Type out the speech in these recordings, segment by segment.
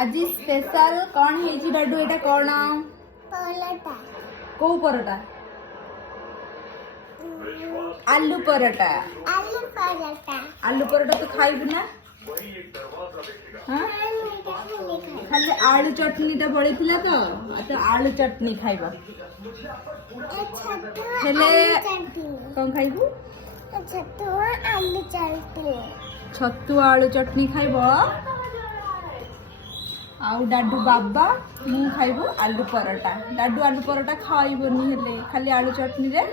आज स्पेशल कौन है डड्डू एटा कौन परोटा को परोटा आलू परोटा आलू परोटा आलू परोटा तो खाइबु ना हाँ खाली आलू चटनी टा बड़ी थिला तो आलू चटनी खाइबा हेले कौन खाइबु आलू चटनी छतु आलू चटनी खाइबो आउ डाडू बाबा मु खाइबो आलू परोटा डाडू आलू परोटा खाइबोनी हेले खाली आलू चटनी रे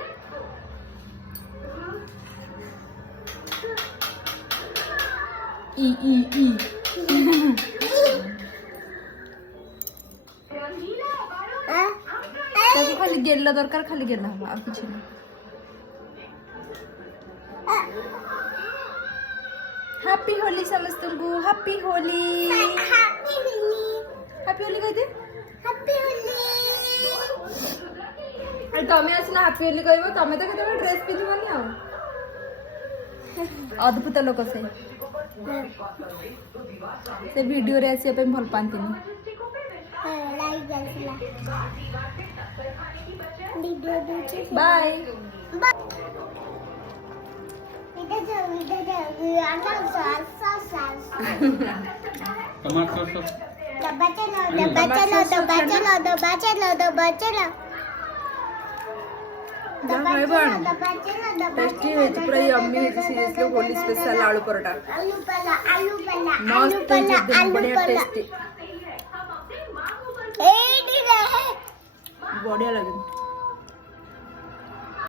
ई ई ई ताको खाली गेल्ला दरकार खाली गेल्ला हम आ कुछ नहीं हैप्पी होली समस्त को हैप्पी होली हैप्पी होली कहते अरे तमें आसना हैप्पी होली कहबो तमें तो केते ड्रेस पिंधिबनी आ अद्भुत लोक से वीडियो रे आसी पे भल पांतिनी बाय टेस्टी है पूरा यम्मी है सीरियसली होली स्पेशल आलू परोटा मस्त एकदम बढ़िया टेस्टी बढ़िया लगे।